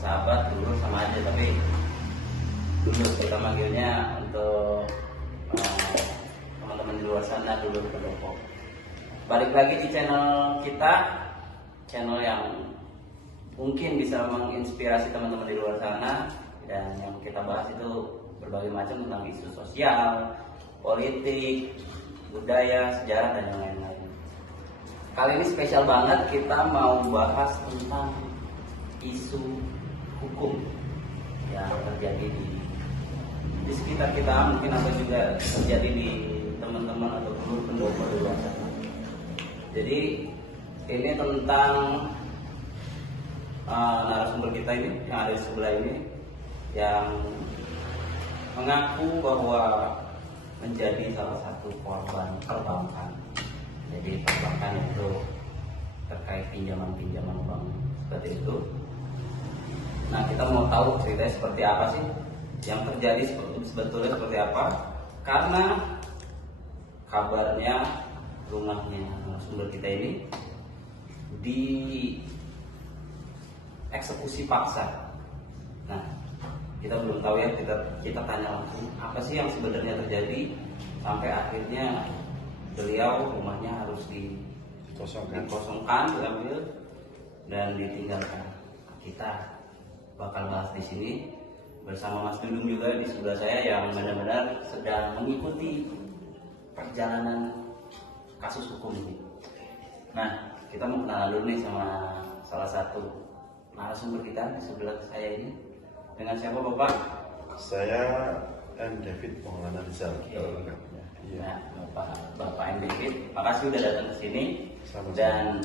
sahabat dulu sama aja, tapi dulu kita manggilnya untuk teman-teman di luar sana dulu pendopo. Balik lagi di channel kita, channel yang mungkin bisa menginspirasi teman-teman di luar sana, dan yang kita bahas itu berbagai macam tentang isu sosial, politik, budaya, sejarah, dan yang lain-lain. Kali ini spesial banget, kita mau bahas tentang isu hukum yang terjadi di sekitar kita, mungkin atau juga terjadi di teman-teman atau pendopo di luar sana. Jadi ini tentang narasumber kita ini yang ada di sebelah ini, yang mengaku bahwa menjadi salah satu korban perbankan. Jadi perbankan itu terkait pinjaman bank seperti itu. Nah, kita mau tahu ceritanya seperti apa sih, yang terjadi sebetulnya seperti apa, karena kabarnya rumahnya narasumber kita ini dieksekusi paksa. Nah, kita belum tahu ya, kita tanya langsung apa sih yang sebenarnya terjadi sampai akhirnya beliau rumahnya harus dikosongkan, diambil dan ditinggalkan. Kita bakal bahas di sini bersama Mas Dudung juga di sebelah saya, yang benar-benar sedang mengikuti perjalanan kasus hukum ini. Nah, kita mau kenalan dulu nih sama salah satu narasumber kita di sebelah saya ini. Dengan siapa Bapak? Saya M. David Maulana Rizal. Nah, Bapak M. David, makasih udah datang ke sini. Dan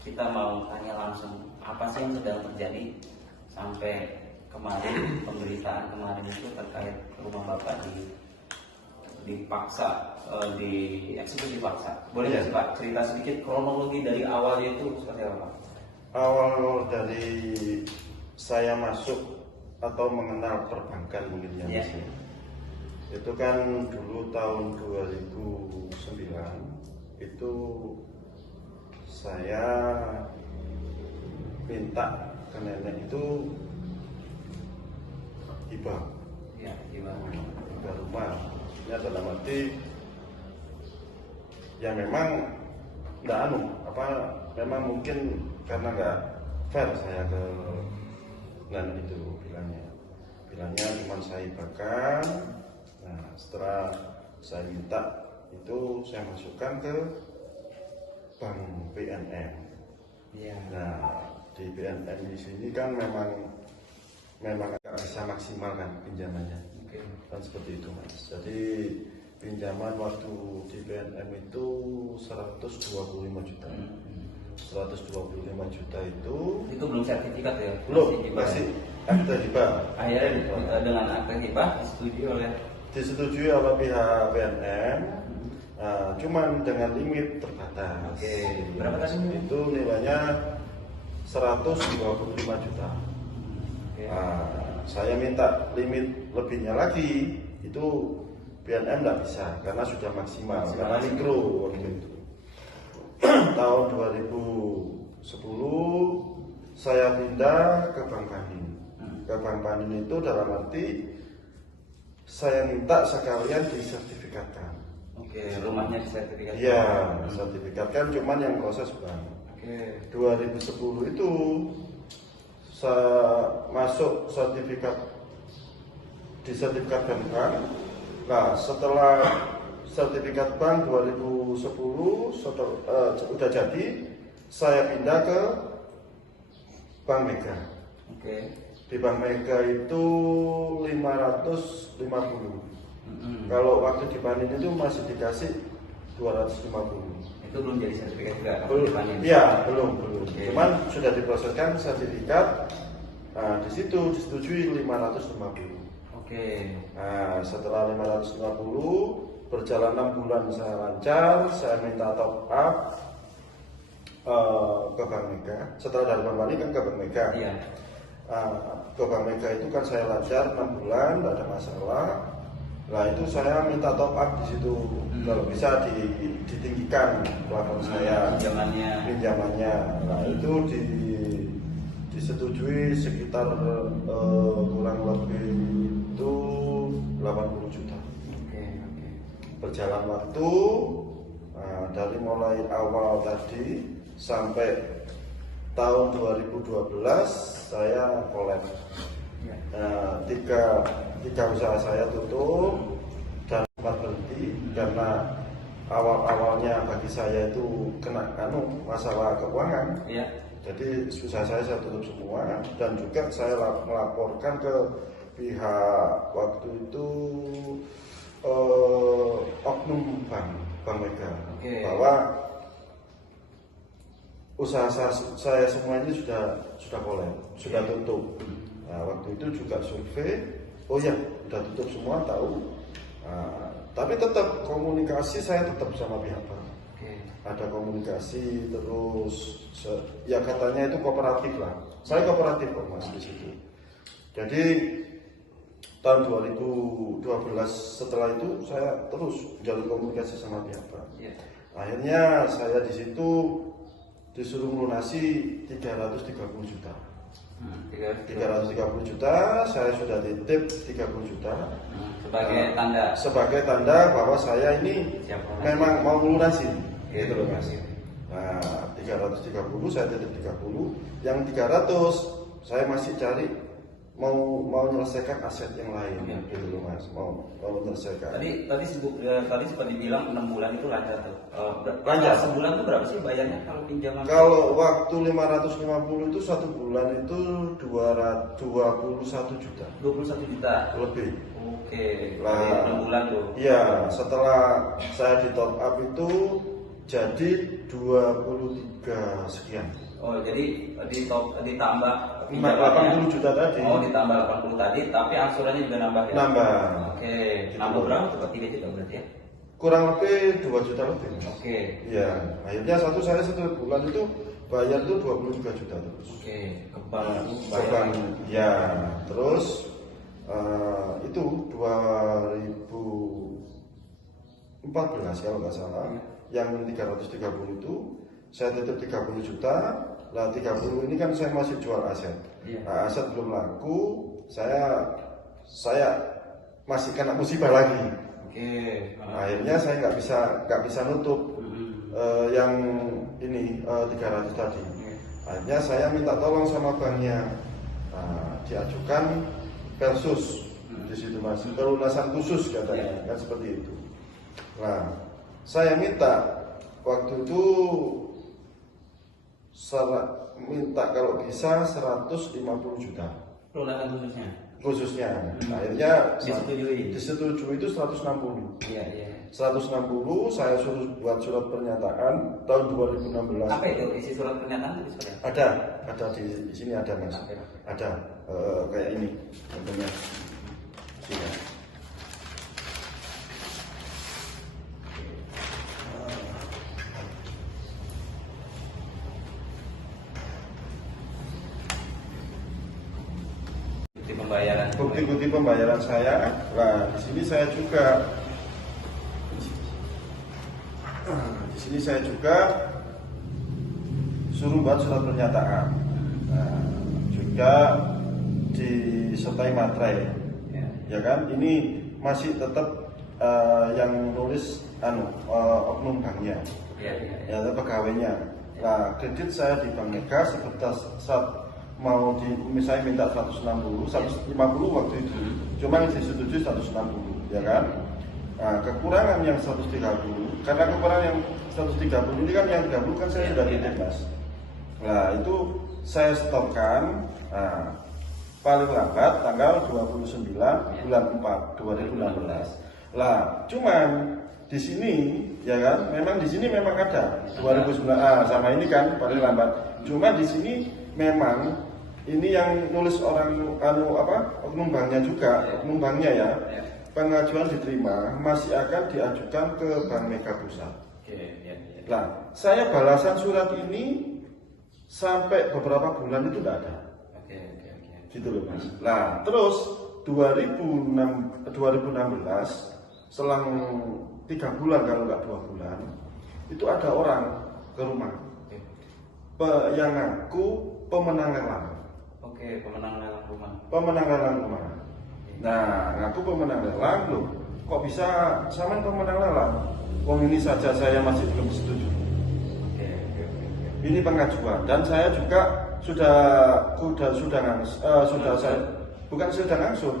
kita mau tanya langsung, apa sih yang sedang terjadi sampai kemarin, pemberitaan kemarin itu terkait rumah Bapak dipaksa, dieksekusi paksa. Boleh nggak sih Pak cerita sedikit kronologi dari awalnya itu seperti apa Pak? Awal dari saya masuk atau mengenal perbankan mungkin ya. Itu kan dulu tahun 2009 itu saya minta ke nenek itu hibah. Ya, hibah Rumah. Ya dalam arti ya memang memang mungkin karena nggak fair saya ke nenek itu, bilangnya cuma saya hibahkan. Nah, setelah saya minta itu saya masukkan ke bank BNN. Nah, di BNN di sini kan memang agak bisa maksimal kan pinjamannya. Kan seperti itu Mas. Jadi pinjaman waktu di BNN itu 125 juta. 125 juta itu belum sertifikat ya? Masih akte hibah. Akhirnya dengan akte hibah disetujui oleh pihak BNN. Nah, cuman dengan limit terbatas. Berapa tadi? Itu nilainya 125 juta. Nah, saya minta limit lebihnya lagi, itu BNN nggak bisa karena sudah maksimal. Karena mikro waktu itu. Tahun 2010 saya pindah ke Bank Panin. Ke Bank Panin itu dalam arti saya minta sekalian disertifikatkan. Rumahnya disertifikatkan. Iya, sertifikatkan, cuman yang proses bank. 2010 itu saya masuk disertifikatkan bank. Nah, setelah sertifikat bank 2010 udah jadi, saya pindah ke Bank Mega. Di Bank Mega itu 550. Kalau waktu di Panin itu masih dikasih 250. Itu belum jadi sertifikat juga? Belum. Cuman sudah diproseskan sertifikat. Nah, di situ disetujui 550. Nah, setelah 550 berjalan 6 bulan saya lancar, saya minta top up ke Bank Mega. Setelah dari Bank Panin kan ke Bank Mega. Ke Bank Mega itu kan saya lancar 6 bulan, tidak ada masalah. Nah, itu saya minta top up di situ. Kalau bisa ditinggikan plafon saya pinjamannya. Nah, itu di disetujui sekitar kurang lebih itu 80 juta. Oke. Berjalan waktu dari mulai awal tadi sampai tahun 2012 saya collab. Ya. Tiga usaha saya tutup dan sempat berhenti karena awalnya bagi saya itu kena masalah keuangan. Iya. Jadi usaha saya tutup semua dan juga saya melaporkan ke pihak waktu itu oknum Bank Mega bahwa usaha saya semua ini sudah collab, sudah tutup. Nah, waktu itu juga survei, oh ya sudah tutup semua tahu. Tapi tetap komunikasi saya tetap sama pihak bank. Ada komunikasi terus, ya katanya itu kooperatif lah. Saya kooperatif kok mas di situ. Jadi tahun 2012 setelah itu saya terus jalin komunikasi sama pihak bank. Akhirnya saya di situ disuruh melunasi 330 juta. 330 juta, saya sudah titip 30 juta sebagai tanda bahwa saya ini memang mau melunasi. Gitu loh mas. Nah 330 saya titip 30, yang 300 saya masih cari mau menyelesaikan aset yang lain. Gitu loh mas, mau menyelesaikan. Tadi sempat dibilang 6 bulan itu lancar tuh. Lancar. Sebulan tuh berapa sih bayarnya kalau pinjaman? Kalau waktu 550 itu satu bulan itu 21 juta. 21 juta Lebih. Oke. Lah, 6 bulan tuh. Iya, setelah saya di top up itu jadi 23 sekian. Oh, jadi ditambah 80 juta tadi. Oh, ditambah 80 tadi, tapi angsurannya juga nambah ya? Nambah. Oke. Nambah berapa tuh? 3 juta berarti ya? Kurang lebih 2 juta lebih. Oke. Iya, akhirnya saya satu bulan itu bayar tuh 23 juta terus. Oke, kebang. Ya, terus itu 2014 kalau nggak salah, yang 330 itu saya titip 30 juta. Lah 30 ini kan saya masih jual aset. Nah, aset belum laku, saya masih kena musibah lagi. Akhirnya saya nggak bisa nutup yang ini 300 tadi. Akhirnya saya minta tolong sama banknya, diajukan Persus di situ mas, pelunasan khusus katanya, kan seperti itu. Nah, saya minta waktu itu minta kalau bisa 150 juta. Pelunasan Khususnya. Akhirnya disetujui itu 160. Iya. 160 saya suruh buat surat pernyataan tahun 2016. Apa itu isi surat pernyataan itu? Ada di sini ada mas. Ada kayak ini contohnya. Sini. Bukti pembayaran saya. Nah, di sini saya juga suruh buat surat pernyataan. Nah, juga disertai materai. Ya kan? Ini masih tetap yang nulis oknum banknya. Ya, pegawainya. Nah, kredit saya di Bank Mega sebatas mau misalnya minta 150 waktu itu, cuma disetujui 160, ya kan? Nah, kekurangan yang 130, karena kekurangan yang 130 ini kan yang 30 kan saya sudah titip mas. Nah itu saya stopkan, paling lambat tanggal 29 bulan 4 2016. Lah cuman di sini ya kan, memang di sini memang ada 2009 sama ini kan paling lambat. Cuma di sini memang ini yang nulis orang oknum banknya juga, oknum banknya ya. Pengajuan diterima masih akan diajukan ke Bank Mega Pusat. Nah, saya balasan surat ini sampai beberapa bulan itu tidak ada. Gitu loh mas. Nah, terus 2016 selang 3 bulan kalau nggak 2 bulan itu ada orang ke rumah yang ngaku pemenang lelang. Oke, pemenang lelang rumah. Pemenang lelang rumah. Nah, ngaku pemenang lelang loh. Kok bisa sama pemenang lelang? Wong ini saja saya masih belum setuju. Oke, oke, oke. Ini pengajuan dan saya juga sudah saya bukan sudah langsung.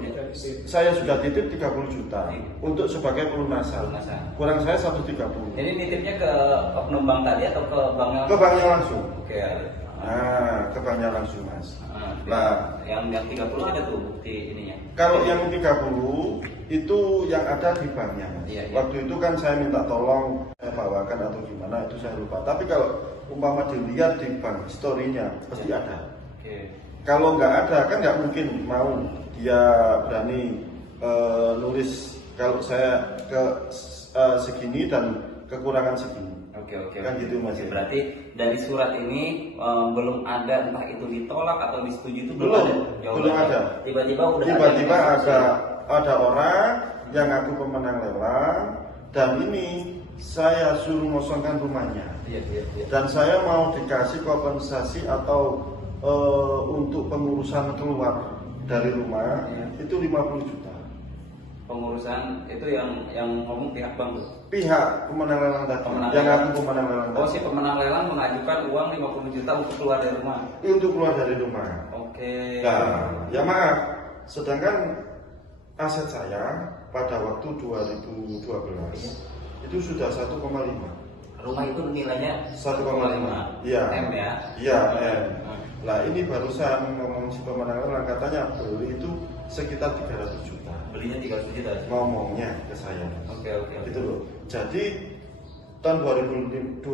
Saya sudah titip 30 juta untuk sebagai pelunasan. Kurang saya 130. Jadi nitipnya ke oknum bank tadi atau ke banknya? Ke banknya langsung. Oke. Nah, ke banknya langsung, Mas. Nah, yang 30 ada tuh bukti ininya. kalau yang 30 itu yang ada di banknya, Mas. Iya, iya. Waktu itu kan saya minta tolong saya bawakan atau gimana itu saya lupa. Tapi kalau umpama dilihat di bank historinya pasti ada. Oke. Kalau nggak ada kan nggak mungkin mau dia berani nulis kalau saya ke segini dan kekurangan segini. Oke, oke. Kan gitu, Mas. Berarti dari surat ini belum ada, entah itu ditolak atau disetujui, itu Belum, ada. belum ada. Tiba-tiba udah Tiba-tiba ada. ada orang yang ngaku pemenang lelang dan ini saya suruh ngosongkan rumahnya. Iya, iya, iya. Dan saya mau dikasih kompensasi atau untuk pengurusan keluar dari rumah itu 50 juta. Pengurusan itu yang ngomong pihak bank tuh. Pihak pemenang lelang tadi, yang ngaku pemenang lelang Oh, tadi. si pemenang lelang mengajukan uang 50 juta untuk keluar dari rumah. Untuk keluar dari rumah. Oke. Nah, ya maaf, sedangkan aset saya pada waktu 2012 itu sudah 1,5. Rumah itu nilainya 1,5. Iya. M ya. Iya, M. Nah, ini barusan ngomong si pemenang lelang katanya beli itu sekitar 300 juta. Belinya 300 juta. Ngomongnya ke saya. Oke. Gitu loh. Jadi tahun 2016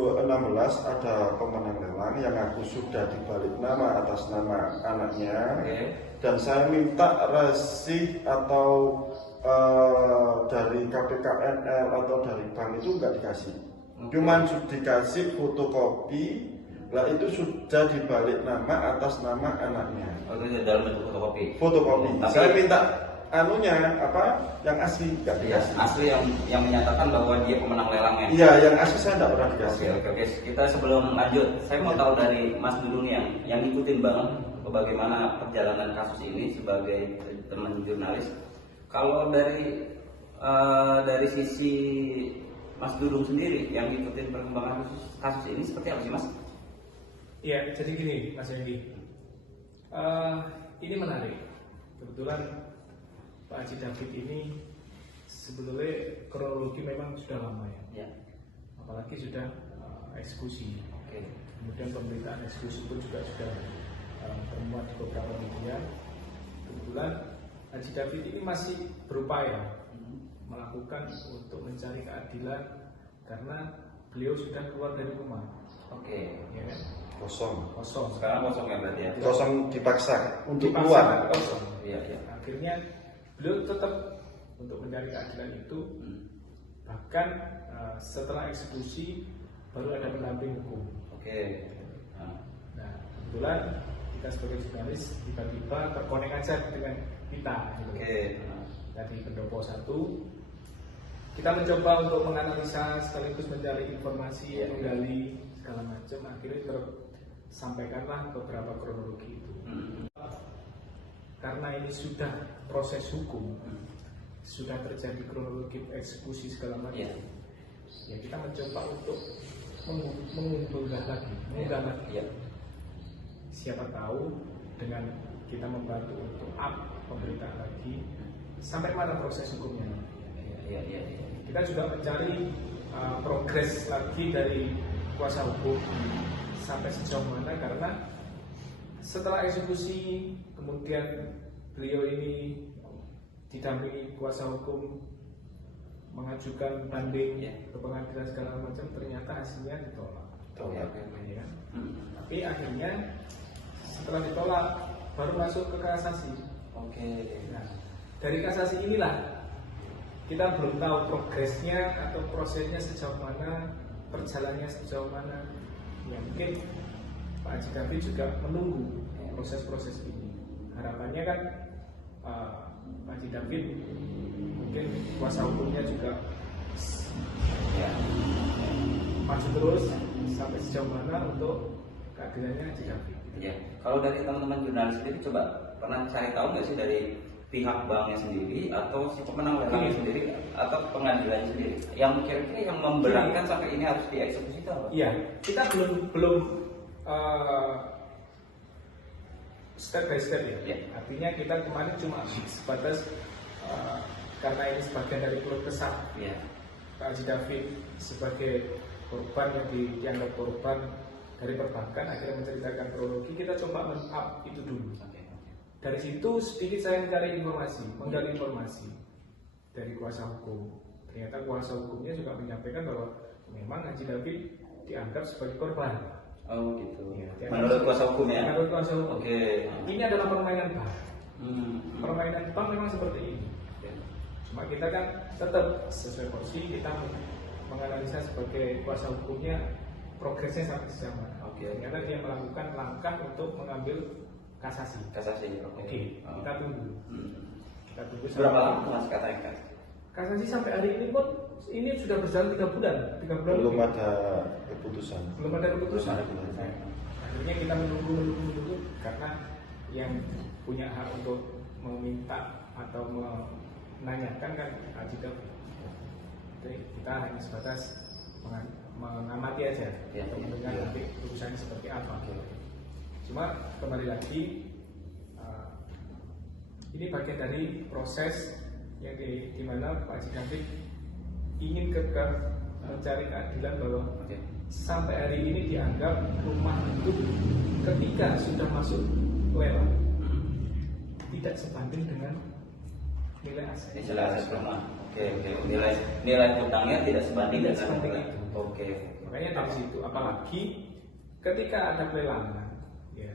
ada pemenang lelang yang aku sudah dibalik nama atas nama anaknya. Oke. Dan saya minta resi atau dari KPKNL atau dari bank itu nggak dikasih. Cuman dikasih fotokopi. Lah itu sudah dibalik nama atas nama anaknya. Oh, itu dalam bentuk fotokopi. Fotokopi. Tapi Saya minta anunya apa? Yang asli nggak iya, dikasih. asli yang menyatakan bahwa dia pemenang lelangnya. Iya, yang asli saya nggak pernah dikasih. Oke. Kita sebelum lanjut, saya mau tahu dari Mas Dudung yang ngikutin banget bagaimana perjalanan kasus ini sebagai teman jurnalis. Kalau dari sisi Mas Dudung sendiri yang ngikutin perkembangan kasus ini seperti apa sih, Mas? Ya, jadi gini, Mas Yogi. Ini menarik. Kebetulan Pak Haji David ini sebetulnya kronologi memang sudah lama ya. Apalagi sudah eksekusi. Oke. Kemudian pemberitaan eksekusi pun juga sudah termuat di beberapa media. Kebetulan Haji David ini masih berupaya melakukan untuk mencari keadilan karena beliau sudah keluar dari rumah. Oke. Ya kan? Kosong. Sekarang kosong ya berarti ya. Kosong dipaksa untuk Dipaksa, keluar. kosong. Iya. Akhirnya beliau tetap untuk mencari keadilan itu, bahkan setelah eksekusi baru ada pendamping hukum. Oke. Nah, kebetulan kita sebagai jurnalis tiba-tiba terkonek aja dengan kita. Gitu. Oke. Dari Pendopo 1 kita mencoba untuk menganalisa sekaligus mencari informasi, menggali segala macam. Akhirnya tersampaikanlah beberapa kronologi itu. Karena ini sudah proses hukum, sudah terjadi kronologi eksekusi segala macam, ya kita mencoba untuk mengunggah lagi. Siapa tahu dengan kita membantu untuk pemberitaan lagi sampai mana proses hukumnya. Kita juga mencari progres lagi dari kuasa hukum sampai sejauh mana, karena setelah eksekusi kemudian beliau ini didampingi kuasa hukum mengajukan banding ke pengadilan segala macam, ternyata hasilnya ditolak. Ya. Tapi akhirnya setelah ditolak baru masuk ke kasasi. Nah, dari kasasi inilah kita belum tahu progresnya atau prosesnya sejauh mana, perjalanannya sejauh mana. Ya, mungkin Pak Haji David juga menunggu proses-proses ini. Harapannya kan Pak Haji David mungkin kuasa hukumnya juga maju terus sampai sejauh mana untuk keadilannya Haji David. Ya, kalau dari teman-teman jurnalis sendiri coba pernah cari tahu nggak sih dari pihak banknya sendiri atau si pemenang lelangnya sendiri atau pengadilannya sendiri yang kira-kira yang memberatkan sampai ini harus dieksekusi itu apa? Iya, kita belum step by step ya. Artinya kita kemarin cuma sebatas karena ini sebagian dari keluh kesah Pak Haji David sebagai korban yang dianggap korban dari perbankan, akhirnya menceritakan kronologi, kita coba men-up itu dulu. Dari situ sedikit saya mencari informasi, menggali informasi dari kuasa hukum. Ternyata kuasa hukumnya juga menyampaikan bahwa memang Haji David dianggap sebagai korban. Oh gitu. Ya, menurut kuasa hukum ya? Menurut kuasa hukum. Oke. Ini adalah permainan bank. Permainan bank memang seperti ini. Cuma kita kan tetap sesuai porsi, kita menganalisa sebagai kuasa hukumnya progresnya sampai sejauh mana. Ternyata dia melakukan langkah untuk mengambil kasasi. Oke. Kita tunggu. Kita tunggu. Berapa lama Mas katanya? Kasasi sampai hari ini pun ini sudah berjalan 3 bulan. Belum ada keputusan. Akhirnya kita menunggu karena yang punya hak untuk meminta atau menanyakan kan Haji David. Jadi kita hanya sebatas mengamati aja untuk mendengar nanti keputusannya seperti apa. Cuma kembali lagi ini bagian dari proses yang di mana Pak Haji David ingin kekeh mencari keadilan bahwa sampai hari ini dianggap rumah itu ketika sudah masuk lelang tidak sebanding dengan nilai aset. Nilai aset rumah. Nilai hutangnya tidak sebanding dengan itu. Makanya dari situ, apalagi ketika ada pelelangan, ya,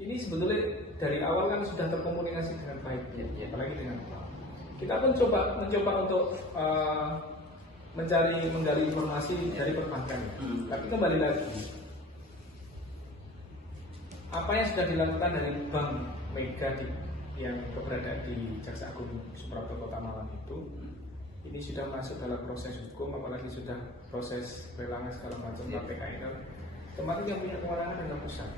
ini sebetulnya dari awal kan sudah terkomunikasi dengan baik, apalagi dengan bank. Kita pun mencoba untuk menggali informasi dari perbankan. Tapi kembali lagi, apa yang sudah dilakukan dari Bank Mega yang keberadaan di Jaksa Agung Suprapto Kota Malang itu, ini sudah masuk dalam proses hukum, apalagi sudah proses pelelangan segala macam KPK itu. Kemarin yang punya kewenangan adalah pusat.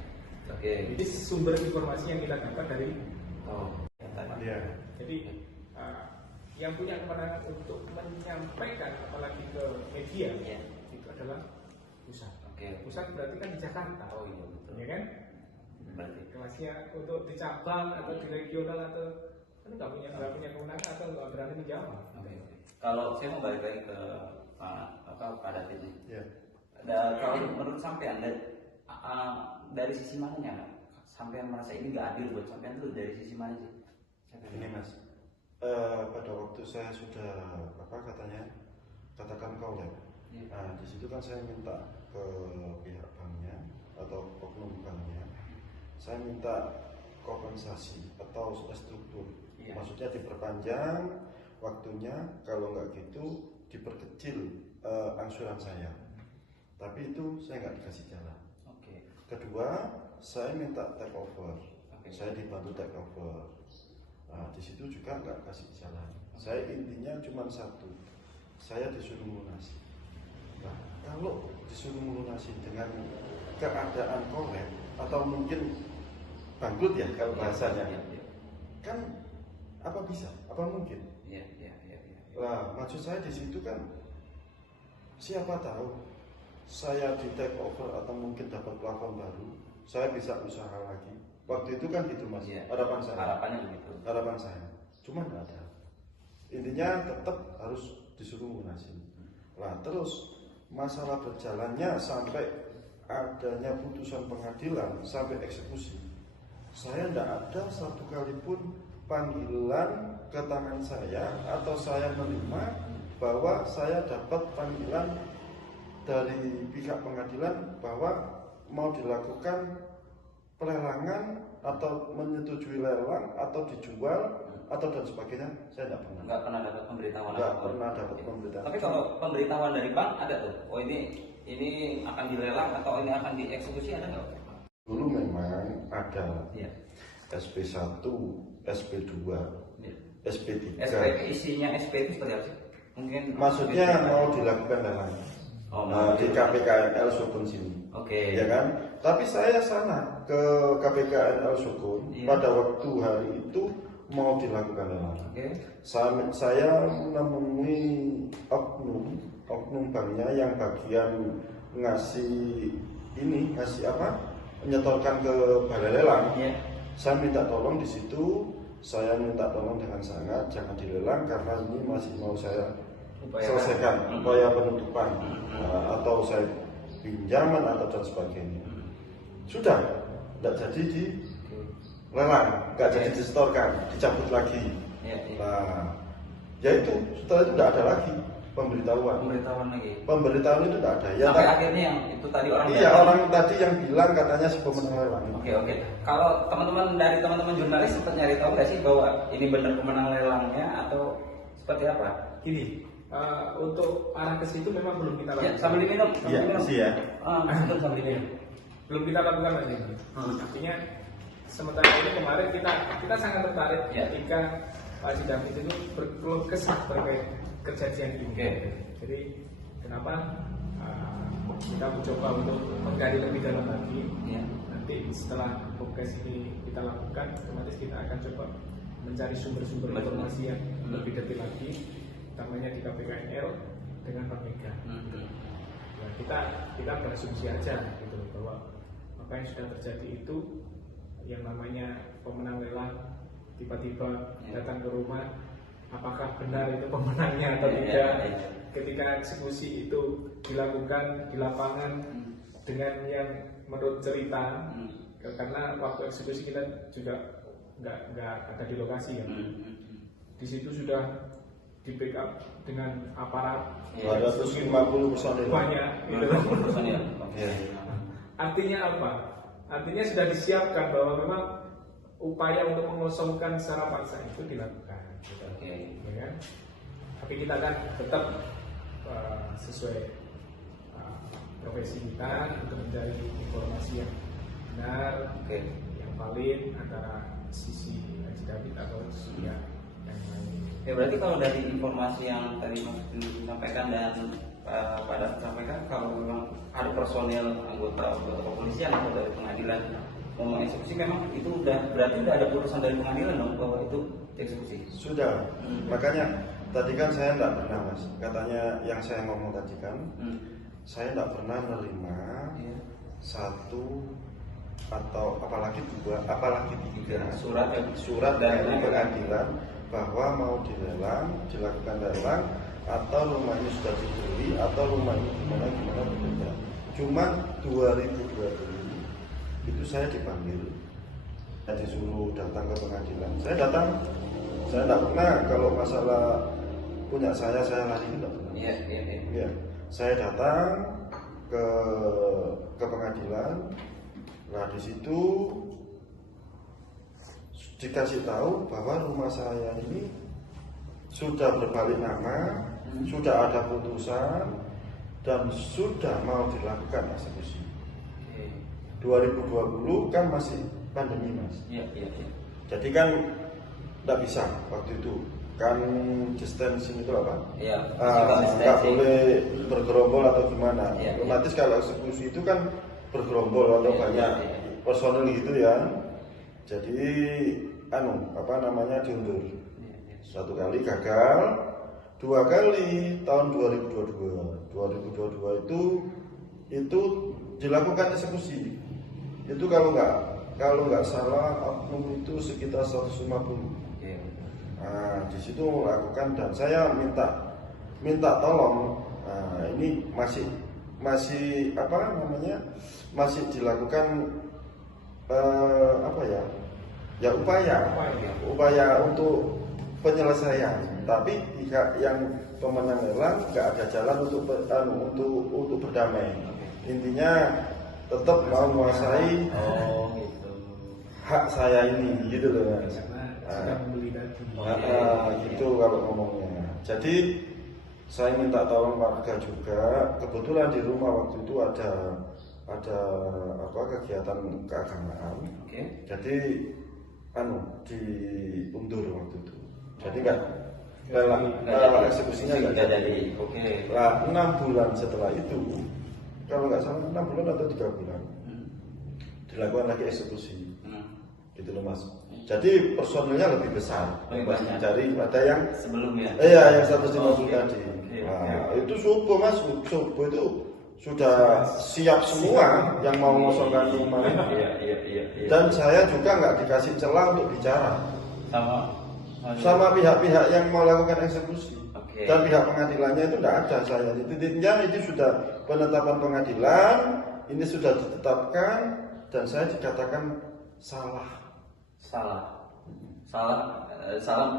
Jadi sumber informasi yang kita dapat dari Jadi yang punya kewenangan untuk menyampaikan apalagi ke media itu adalah pusat. Pusat berarti kan di Jakarta. Ya kan? Berarti kelasnya untuk di cabang atau di regional atau kan nggak punya kewenangan atau nggak berani menjawab. Kalau saya mau balik lagi ke Pak David ini. Kalau menurut sampean dari sisi mananya sampean merasa ini nggak adil buat sampean itu dari sisi mana sih? Ini Mas, pada waktu saya sudah katakan kau ya. Di situ kan saya minta ke pihak banknya atau oknum banknya, saya minta kompensasi atau struktur. Maksudnya diperpanjang waktunya, kalau nggak gitu diperkecil angsuran saya. Tapi itu saya nggak dikasih jalan. Kedua, saya minta take over. Saya dibantu take over. Di situ juga nggak kasih jalan. Saya intinya cuma satu, saya disuruh melunasi. Nah, kalau disuruh melunasi dengan keadaan kolek atau mungkin bangkrut ya kalau bahasanya, kan apa bisa? Apa mungkin? Nah, maksud saya di situ kan siapa tahu saya di take over atau mungkin dapat plafon baru, saya bisa usaha lagi. Waktu itu kan gitu Mas, harapan saya. Harapan saya. Cuma nggak ada. Intinya tetap harus disuruh lunasin. Nah, terus masalah berjalannya sampai adanya putusan pengadilan sampai eksekusi. Saya tidak ada satu kali pun panggilan ke tangan saya atau saya menerima bahwa saya dapat panggilan dari pihak pengadilan bahwa mau dilakukan pelelangan atau menyetujui lelang atau dijual atau dan sebagainya. Saya nggak pernah dapat pemberitahuan. Tapi kalau pemberitahuan dari bank ada tuh. Oh ini akan dilelang atau ini akan dieksekusi, ada nggak? Dulu memang ada SP1, SP2, SP3. Isinya SP itu seperti apa sih? Mungkin maksudnya mau dilakukan lelang. di KPKNL Sukun sini. Oke. Ya kan? Tapi saya sana ke KPKNL Sukun Iya. pada waktu hari itu mau dilakukan lelang. Oke. Saya menemui oknum banknya yang bagian ngasih menyetorkan ke balai lelang. Iya. Saya minta tolong di situ, saya minta tolong dengan sangat jangan dilelang karena ini masih mau saya selesaikan upaya penutupan atau saya pinjaman atau dan sebagainya. Sudah, tidak jadi di lelang, nggak jadi disetorkan, dicabut lagi. Iya. Nah, ya itu setelah itu tidak ada lagi pemberitahuan Pemberitahuan lagi. itu tidak ada. Ya, Sampai akhirnya yang itu tadi orang. iya, orang tadi yang bilang katanya si pemenang lelang. Oke. Kalau teman-teman jurnalis sempat nyari tahu nggak sih bahwa ini benar pemenang lelangnya atau seperti apa? Gini, untuk arah ke situ memang belum kita Ya, lakukan. sambil diminum. Iya, sih ya. Betul, sambil diminum. Belum kita lakukan lagi. Artinya sementara ini kemarin kita sangat tertarik Ya. ketika Pak Haji David itu berkeluh kesah terkait kejadian ini. Oke. Jadi kenapa kita mencoba untuk menggali lebih dalam lagi. Iya. Nanti setelah podcast ini kita lakukan, otomatis kita akan coba mencari sumber-sumber Betul. informasi yang lebih detail lagi, utamanya di KPKNL dengan Bank Mega. Ya, kita berasumsi aja gitu bahwa apa yang sudah terjadi itu yang namanya pemenang lelang tiba-tiba datang ke rumah, apakah benar itu pemenangnya atau tidak? Ketika eksekusi itu dilakukan di lapangan dengan yang menurut cerita, karena waktu eksekusi kita juga nggak ada di lokasi ya. Di situ sudah di backup dengan aparat 250 personil. banyak gitu. Iya. Artinya apa? Artinya sudah disiapkan bahwa memang upaya untuk mengosongkan secara paksa itu dilakukan. Gitu. Oke. Ya kan? Tapi kita kan tetap sesuai profesi kita untuk mencari informasi yang benar, Oke. yang valid antara sisi Haji David atau sisi yang lain. Ya berarti kalau dari informasi yang tadi Mas disampaikan dan pada sampaikan, kalau memang ada personil anggota kepolisian atau dari pengadilan mau eksekusi, memang itu berarti udah ada putusan dari pengadilan dong bahwa itu eksekusi. Sudah. Makanya tadi kan saya tidak pernah, Mas. Katanya yang saya ngomong tadi kan, saya tidak pernah menerima satu atau apalagi dua, apalagi tiga surat dari pengadilan bahwa mau dilakukan lelang atau rumah ini sudah dibeli atau rumah ini gimana berbeda. Cuma 2020 itu saya dipanggil, saya disuruh datang ke pengadilan. Saya datang, saya tidak pernah kalau masalah punya saya lari tidak pernah. Iya. Ya, saya datang ke pengadilan. Nah, di situ dikasih tahu bahwa rumah saya ini sudah berbalik nama, sudah ada putusan dan sudah mau dilakukan eksekusi. 2020 kan masih pandemi, Mas. Iya. Jadi kan tidak bisa waktu itu kan distancing itu apa? Iya. Nggak boleh bergerombol atau gimana. Iya. Otomatis kalau eksekusi itu kan bergerombol atau banyak personil gitu ya. Jadi diundur. Satu kali gagal, dua kali tahun 2022. 2022 itu dilakukan eksekusi. Itu kalau nggak salah oknum itu sekitar 150. Nah, di situ melakukan dan saya minta tolong. Nah, ini masih masih dilakukan upaya untuk penyelesaian. Tapi pihak yang pemenang lelang nggak ada jalan untuk berdamai. Intinya tetap mau menguasai hak saya ini, gitu loh, Mas. Sudah membeli tadi. Gitu kalau ngomongnya. Jadi saya minta tolong warga juga. Kebetulan di rumah waktu itu ada kegiatan keagamaan. Jadi diundur waktu itu. Jadi eksekusinya nggak nggak jadi. jadi. Oke. Nah, 6 bulan setelah itu, kalau nggak salah 6 bulan atau 3 bulan, dilakukan lagi eksekusi. Gitu loh Mas. Jadi personilnya lebih besar, Lebih Mas banyak. mencari ada yang Sebelumnya. iya yang 150 Oke. tadi. Oke, Nah, oke. itu subuh Mas, subuh itu sudah siap semua yang mau ngosong kantung kemarin. Iya. Dan saya juga nggak dikasih celah untuk bicara sama pihak-pihak yang mau lakukan eksekusi. Oke. Dan pihak pengadilannya itu tidak ada saya. Intinya ini sudah penetapan pengadilan, ini sudah ditetapkan dan saya dikatakan salah.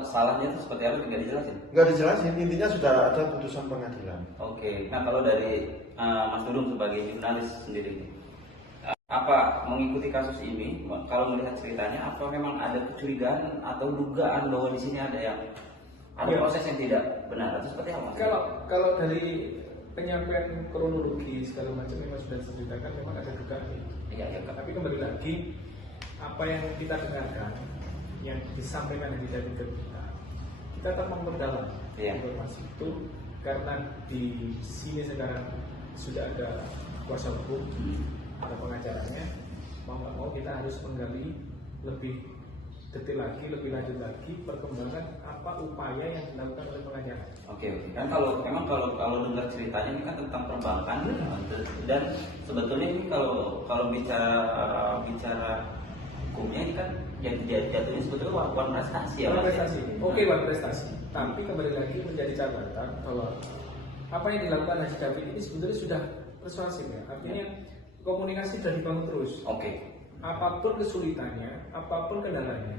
Salahnya itu seperti apa nggak dijelasin. Nggak dijelasin, intinya sudah ada putusan pengadilan. Oke. Nah kalau dari Mas Dudung sebagai jurnalis sendiri, apa mengikuti kasus ini? Kalau melihat ceritanya, apa memang ada kecurigaan atau dugaan bahwa di sini ada Ya. proses yang tidak benar atau seperti apa? Kalau dari penyampaian kronologi segala macam memang sudah diceritakan, memang ada dugaan. Iya. Tapi kembali lagi, apa yang kita dengarkan, yang disampaikan dan tidak kita tetap memperdalam informasi itu, karena di sini sekarang sudah ada kuasa hukum, ada pengacaranya, mau nggak mau kita harus menggali lebih detail lagi, lebih lanjut lagi perkembangan apa upaya yang dilakukan oleh pengacara. Oke. Kan kalau dengar ceritanya ini kan tentang perbankan dan sebetulnya ini kalau bicara hukumnya ini kan jatuhnya sebetulnya wan prestasi ya. Wan prestasi. Oke, wan prestasi. Tapi kembali lagi menjadi catatan bahwa apa yang dilakukan Haji David ini sebetulnya sudah persuasif ya. Artinya komunikasi sudah dibangun terus. Oke. Apapun kesulitannya, apapun kendalanya,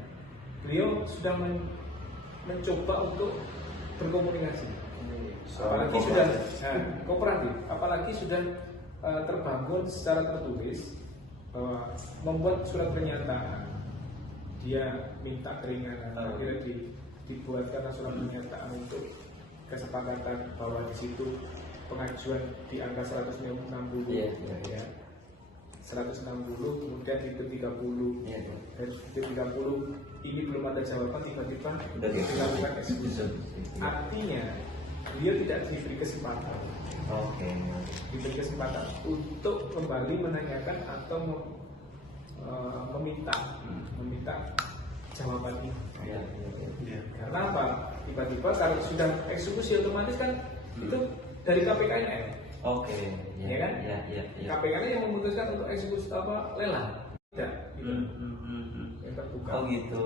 beliau sudah mencoba untuk berkomunikasi. Apalagi sudah kooperatif, apalagi sudah terbangun secara tertulis bahwa membuat surat pernyataan, dia minta keringanan, akhirnya dibuatkan surat pernyataan untuk kesepakatan bahwa di situ pengajuan di angka 160 ya. 160 kemudian itu 30 dan itu 30 ini belum ada jawaban, tiba-tiba dilakukan eksekusi. Artinya dia tidak diberi kesempatan diberi kesempatan untuk kembali menanyakan atau meminta jawaban ini. Karena apa? Tiba-tiba kalau sudah eksekusi otomatis kan itu dari KPKNL. Oke. Ya kan? Iya. KPKNL yang memutuskan untuk eksekusi lelang. Tidak. Gitu. Yang terbuka. Oh gitu.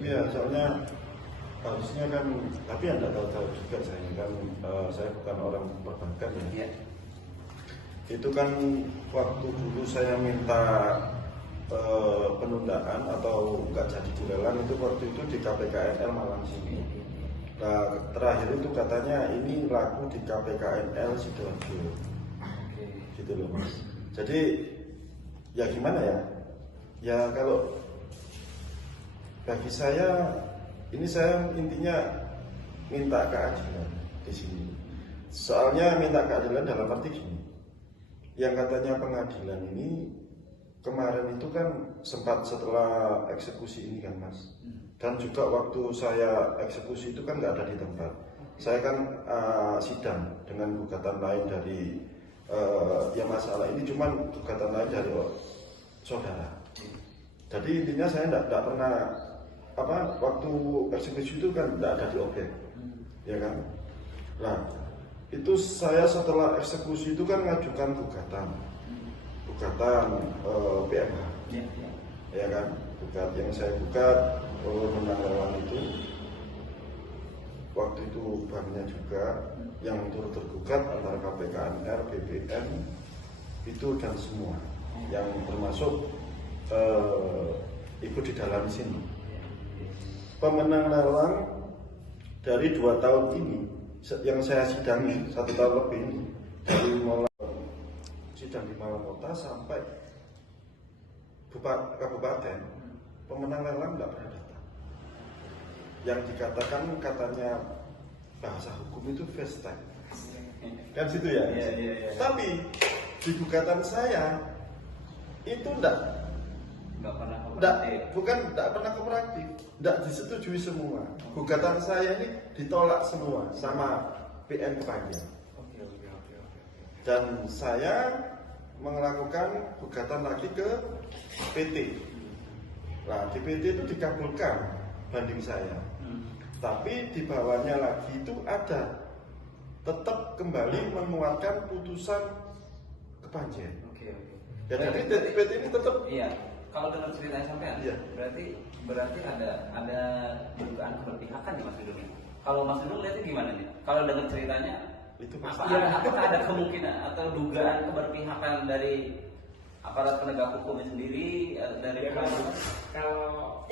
Iya, soalnya harusnya kan, tapi anda tahu juga saya kan, saya bukan orang perbankan ya. Itu kan waktu dulu saya minta penundaan atau nggak jadi dilelang itu waktu itu di KPKNL Malang sini. Nah, terakhir itu katanya ini laku di KPKNL Sidoarjo. Gitu loh Mas. Jadi ya gimana ya? Ya kalau bagi saya ini saya intinya minta keadilan di sini. Soalnya minta keadilan dalam arti gini. Yang katanya pengadilan ini kemarin itu kan sempat setelah eksekusi ini kan Mas. Dan juga waktu saya eksekusi itu kan nggak ada di tempat. Saya kan sidang dengan gugatan lain dari ya masalah ini cuman gugatan lain dari saudara. Jadi intinya saya nggak pernah waktu eksekusi itu kan nggak ada di objek, ya kan? Nah itu saya setelah eksekusi itu kan ngajukan gugatan PMH, ya kan? Yang saya gugat menang lelang itu waktu itu banknya juga yang turut tergugat antara KPKNR, BBM itu dan semua yang termasuk ikut di dalam sini. Pemenang lelang dari 2 tahun ini yang saya sidangi 1 tahun lebih ini, dari mulai sidang di Malang Kota sampai kabupaten, pemenang lelang nggak pernah datang. Yang dikatakan katanya bahasa hukum itu fast track, kan situ ya. Tapi di gugatan saya itu Nggak pernah Nggak, kooperatif. bukan nggak pernah kooperatif, nggak disetujui semua. Gugatan saya ini ditolak semua sama PM Kepanjen. Oke. Dan saya melakukan gugatan lagi ke PT. Nah, di PT itu dikabulkan banding saya. Tapi di bawahnya lagi itu ada tetap kembali menguatkan putusan Kepanjen. Oke. Ya, jadi PT ini tetap Iya. Kalau dengar ceritanya sampean, Iya. berarti ada dugaan keberpihakan nih Mas Dudung. Kalau Mas Dudung lihatnya gimana nih? Kalau dengar ceritanya itu apakah ada kemungkinan atau dugaan keberpihakan dari aparat penegak hukum sendiri dari Ya, kalau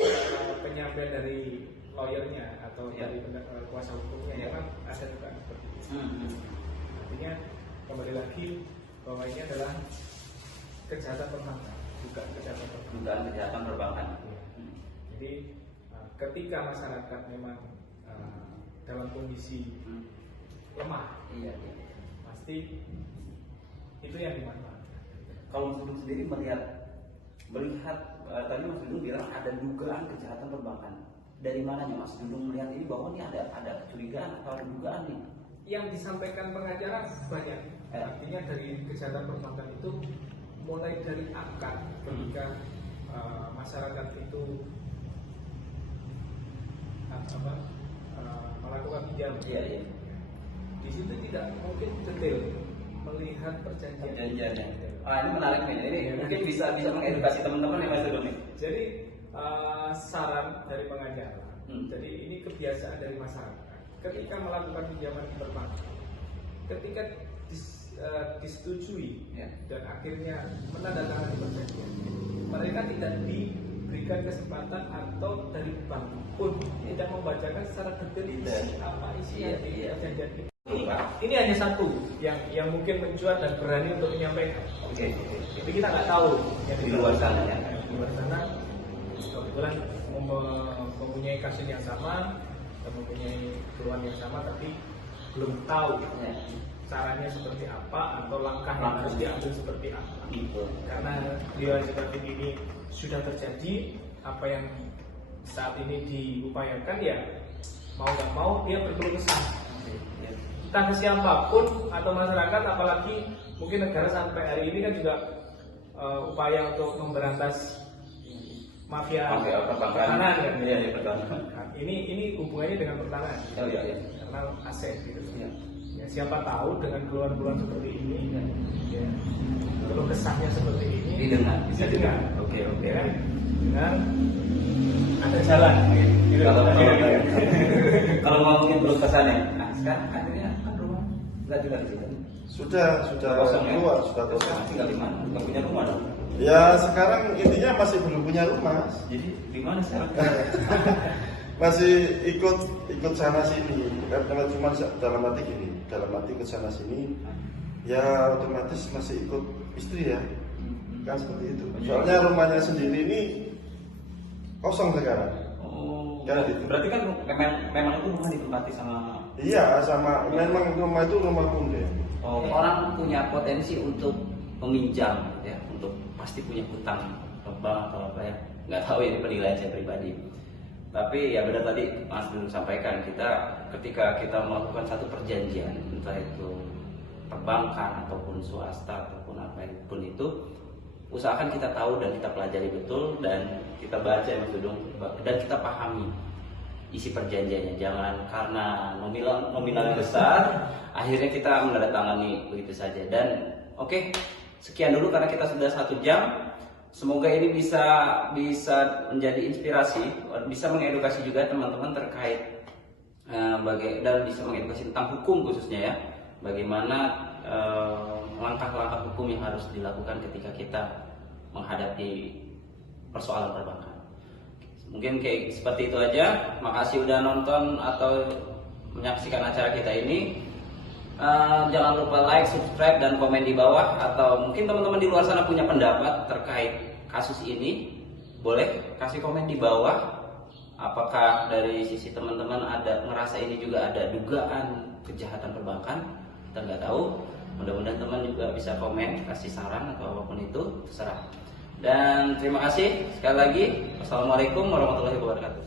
penyampaian dari lawyernya atau Ya. dari kuasa hukumnya Ya. kan ada juga seperti itu. Artinya kembali lagi bahwa ini adalah kejahatan perbankan, bukan kejahatan perbankan. dugaan kejahatan perbankan. Jadi ketika masyarakat memang dalam kondisi lemah, Iya. pasti itu yang dimanfaatkan. Kalau Mas Dudung sendiri melihat tadi Mas Dudung bilang ada dugaan kejahatan perbankan. Dari mananya Mas Dudung melihat ini bahwa ini ada kecurigaan atau ada dugaan nih? Yang disampaikan pengacara banyak. Artinya dari kejahatan perbankan itu mulai dari akar ketika masyarakat itu melakukan pinjaman. Iya. Di situ tidak mungkin detail melihat perjanjian. Perjanjiannya. Ini menarik nih. Ini Ya. mungkin bisa mengedukasi teman-teman ya Mas Dudung nih. Jadi saran dari pengacara. Jadi ini kebiasaan dari masyarakat. Ketika melakukan pinjaman di perbankan, ketika disetujui Ya. dan akhirnya menandatangani perjanjian, mereka tidak diberikan kesempatan atau dari bank pun tidak membacakan secara detail apa isi yang di perjanjian itu. Ini hanya satu yang mungkin mencuat dan berani untuk menyampaikan. Oke. Tapi kita nggak tahu yang Di luar sana ya. Di luar sana kebetulan mempunyai kasus yang sama dan mempunyai keluhan yang sama, tapi belum tahu Ya. caranya seperti apa atau langkah yang harus diambil seperti apa. Gitu. Karena dia seperti ini sudah terjadi, apa yang saat ini diupayakan ya mau nggak mau dia berkeluh kesah. Ya. Entah ke siapapun atau masyarakat, apalagi mungkin negara sampai hari ini kan juga upaya untuk memberantas mafia pertanahan kan. Iya, pertanahan. Nah, ini hubungannya dengan pertanahan. Oh, iya. Karena aset gitu. Iya. Ya, siapa tahu dengan keluhan-keluhan seperti ini, ya, keluh kesahnya seperti ini, Didengar, bisa didengar. Oke. Ya, dengan ada jalan. Gitu. Kalau ngomongin belum kesannya, nah sekarang akhirnya kan rumah nggak juga di situ. sudah Kosong ya? keluar, sudah Sekarang kosong. tinggal di mana? Nggak punya rumah dong. Ya sekarang intinya masih belum punya rumah, Jadi di mana sekarang? masih ikut sana sini. Cuma dalam arti gini, dalam arti ikut sana sini, ya otomatis masih ikut istri ya, kan seperti itu. Soalnya rumahnya sendiri ini kosong sekarang. Oh, Ya, gitu. berarti kan memang itu rumah ditempati sama Iya, sama memang rumah itu rumah punden. orang punya potensi untuk meminjam, ya, untuk pasti punya hutang ke bank atau apa ya, nggak tahu ini penilaian saya pribadi. Tapi ya benar tadi Mas Dudung sampaikan, ketika kita melakukan satu perjanjian, entah itu perbankan ataupun swasta ataupun apapun itu, usahakan kita tahu dan kita pelajari betul dan kita baca Mas Dudung dan kita pahami isi perjanjiannya. Jangan karena nominal yang besar akhirnya kita menandatangani begitu saja. Dan oke, sekian dulu karena kita sudah 1 jam. Semoga ini bisa menjadi inspirasi, bisa mengedukasi juga teman-teman terkait dan bisa mengedukasi tentang hukum khususnya ya. Bagaimana langkah-langkah hukum yang harus dilakukan ketika kita menghadapi persoalan perbankan. Mungkin kayak seperti itu aja. Makasih udah nonton atau menyaksikan acara kita ini. Jangan lupa like, subscribe, dan komen di bawah. Atau mungkin teman-teman di luar sana punya pendapat terkait kasus ini, boleh kasih komen di bawah. Apakah dari sisi teman-teman ada ngerasa ini juga ada dugaan kejahatan perbankan? Kita nggak tahu. Mudah-mudahan teman juga bisa komen, kasih saran atau apapun itu, terserah. Dan terima kasih sekali lagi. Wassalamualaikum warahmatullahi wabarakatuh.